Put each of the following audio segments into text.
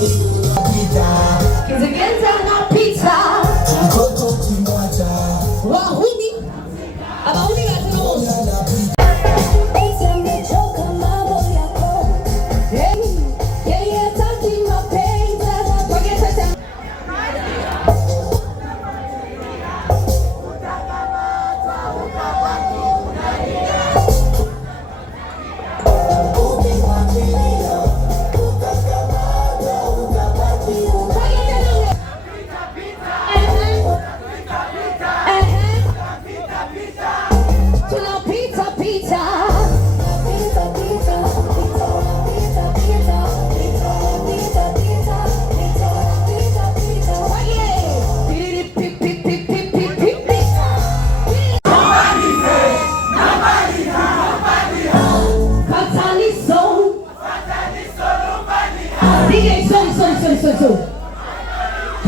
Kizigenza na pizza. Wahuni. Abahuni watunomosi.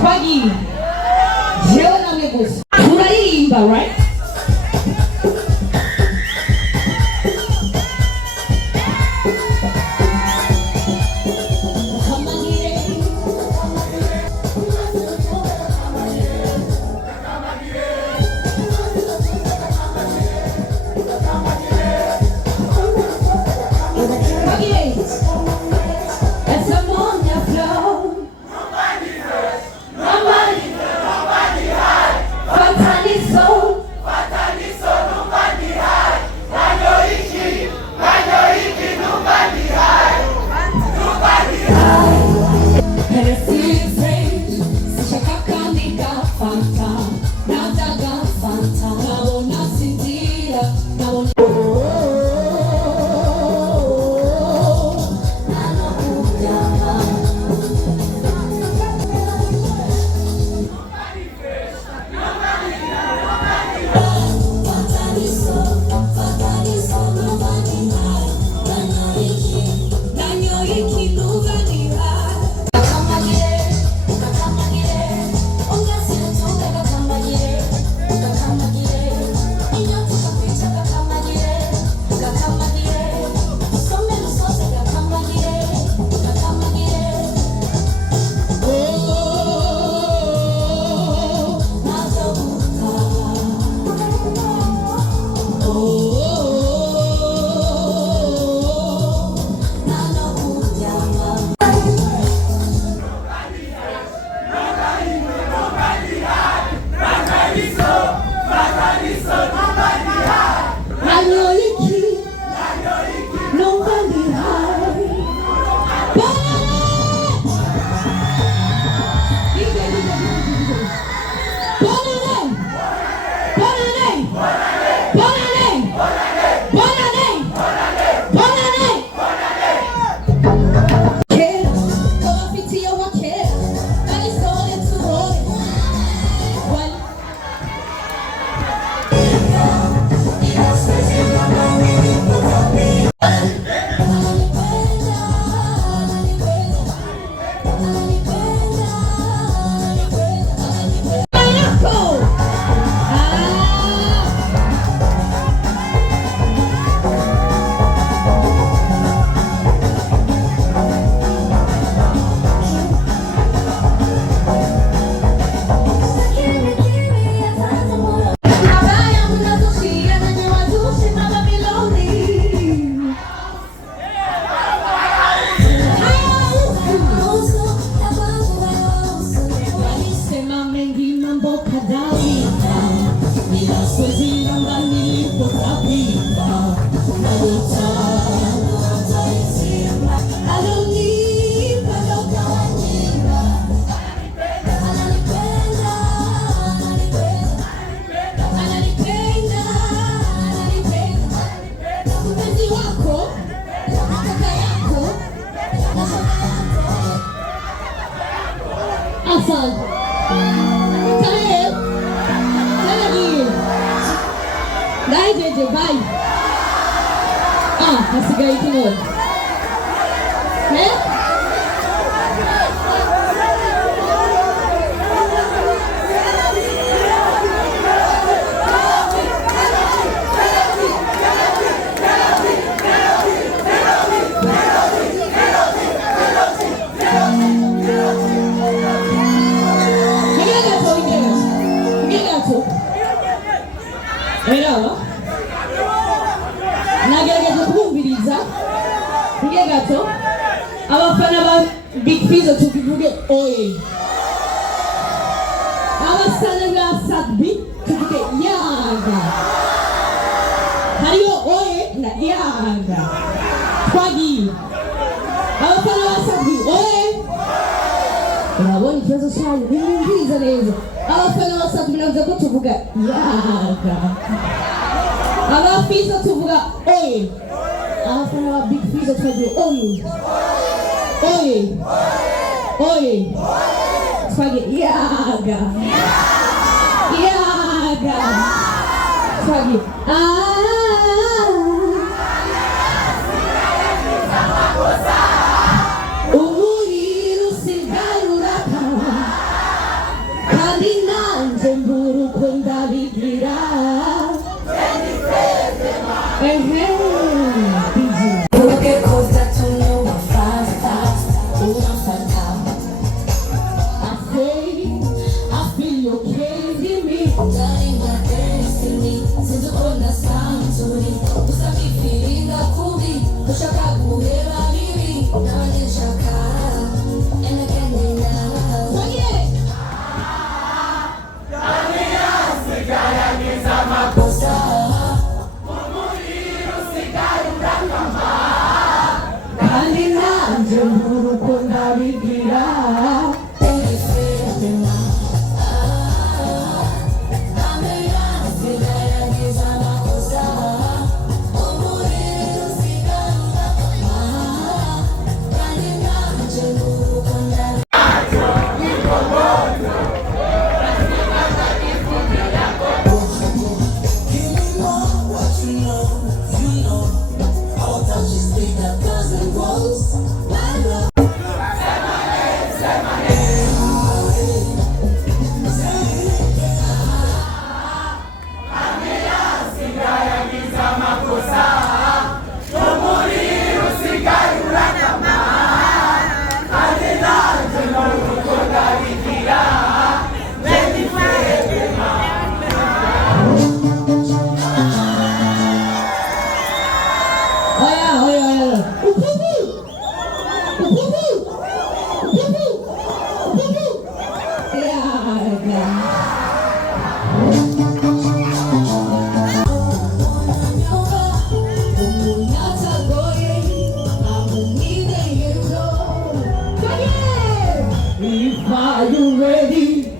Twagi jeona mebusi tunaiimba right. Hasan. Khalil. Lagi. Dai je bye. Masih gaya itu loh. Big Fizzo tukivuge oye. Abafana ba Sadbi tuvuge yaga. Hariyo oye na yaga. Twagi. Abafana ba Sadbi oye. Urabona ikibazo cyanyu bimbiza neza. Abafana ba Sadbi navuze ko tuvuga yaga. Aba Fizzo tuvuga oye. Abafana ba Big Fizzo tuvuge oye. Oye. Oye. Twagi yaga. Yaga. Twagi. Umuriro usigarura kandi nanjye mbura uko ndabigira. Are you ready?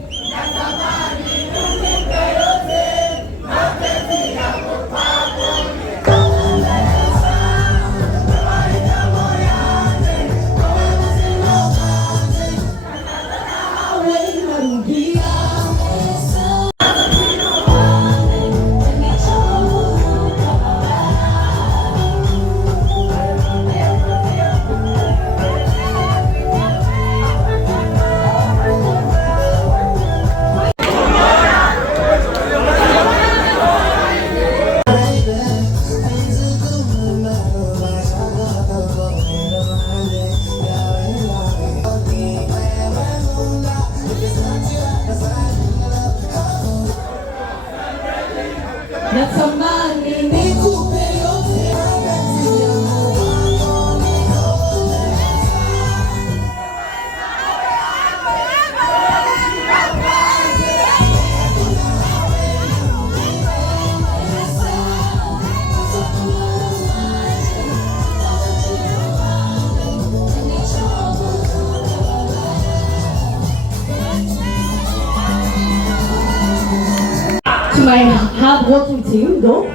My hard-working team, though.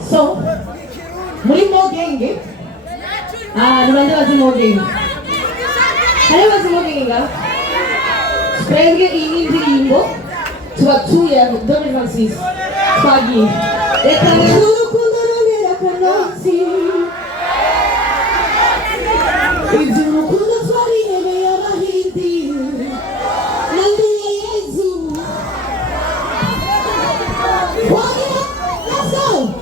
So, muli mo genge. Naman daw si mo genge. Ano ba si mo genge ka? Sprenge ingin di limbo. Suwag suya, doon naman sis. Pagi. Eka na lulu kundaro nila kanosi. Ijuru kundaro swari ebe yamahiti. Nandi ya Yesu. Let's go!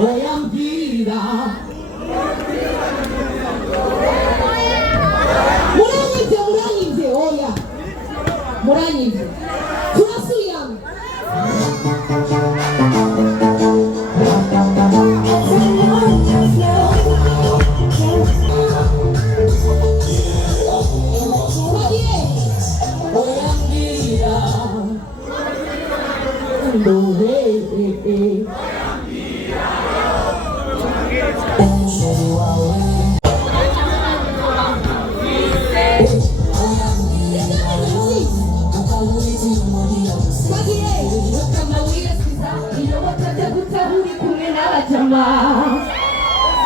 I am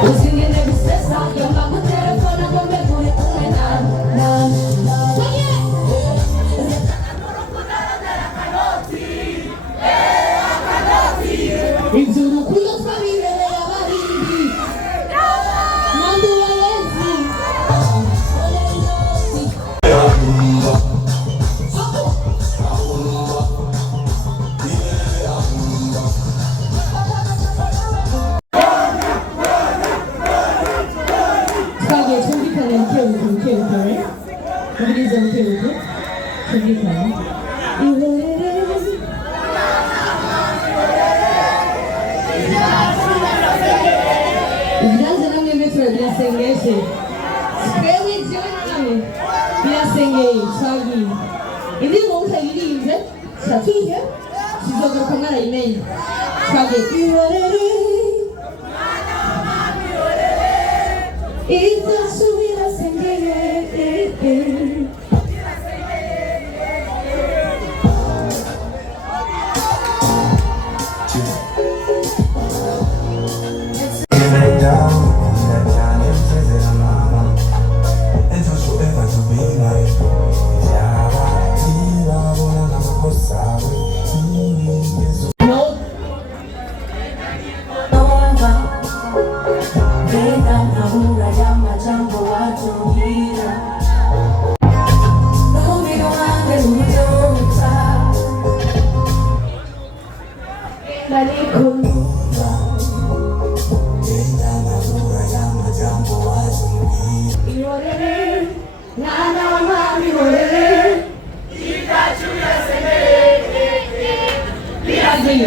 Usingene visesa, yoma kutelefona kombe kuri umena na Izuru kulo famile ya barindi Nandu walezi Kage chumvikane mkewe Mbiliza mkewe chumvikane Vyanza namwe metro byasengeshe Sipewi jioni byasengeye chagi Indi mwuta yirize Shatuke Shizoga kamara imenye Chagi Ita subira sengeye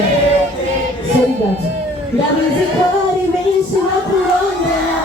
Sorry guys. La musica rimane sulla colonna